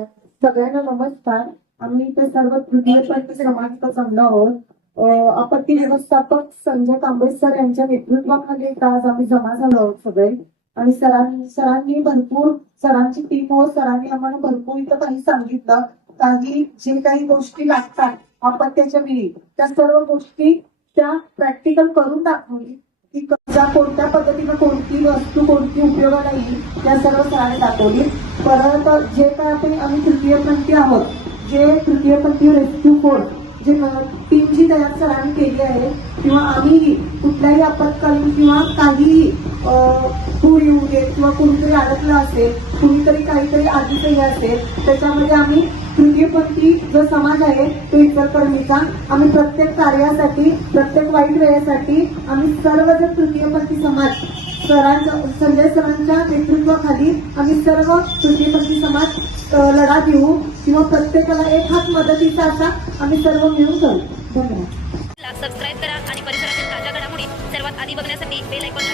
सगळ्यांना नमस्कार. आम्ही इथे सर्व तृतीयपंथी समाजाचा संघ आहोत. आपत्ती व्यवस्थापक संजय कांबळे सर यांच्या नेतृत्वाखाली एक आज आम्ही जमा झालो आहोत सगळे. आणि सरांनी भरपूर सरांची टीम हो सरांनी आम्हाला भरपूर इथं काही सांगितलं. काही जे काही गोष्टी लागतात आपत्त्याच्या वेळी त्या सर्व गोष्टी त्या प्रॅक्टिकल करून दाखवली की कोणत्या पद्धतीनं कोणती वस्तू कोणती उपयोगाला येईल त्या सर्व सरांनी दाखवली. परत जे काय आम्ही तृतीयपंथी आहोत, जे तृतीयपंथी रेस्क्यू फोर्स जे टीम जी तयार सरांनी केली आहे किंवा आम्हीही कुठल्याही आपत्कालीन किंवा काहीही पूर येऊ दे किंवा कुणीतरी अडकलं असेल, कुणीतरी काहीतरी आधीच हे असेल, त्याच्यामध्ये आम्ही तृतीयपंथी जो समाज आहे तो इचलकरंजीचा आम्ही प्रत्येक कार्यासाठी प्रत्येक वाईट वेळेसाठी आम्ही सर्व जर तृतीयपंथी समाज संजय सरांच्या नेतृत्वाखाली आम्ही सर्व तृतीयपंथी समाज लढा देऊ किंवा प्रत्येकाला एक हात मदतीचा असा आम्ही सर्व मिळून करू. धन्यवाद. सबस्क्राईब करा आणि परिसरातील ताज्या घडामोडी सर्वात आधी बघण्यासाठी बेल आयकॉन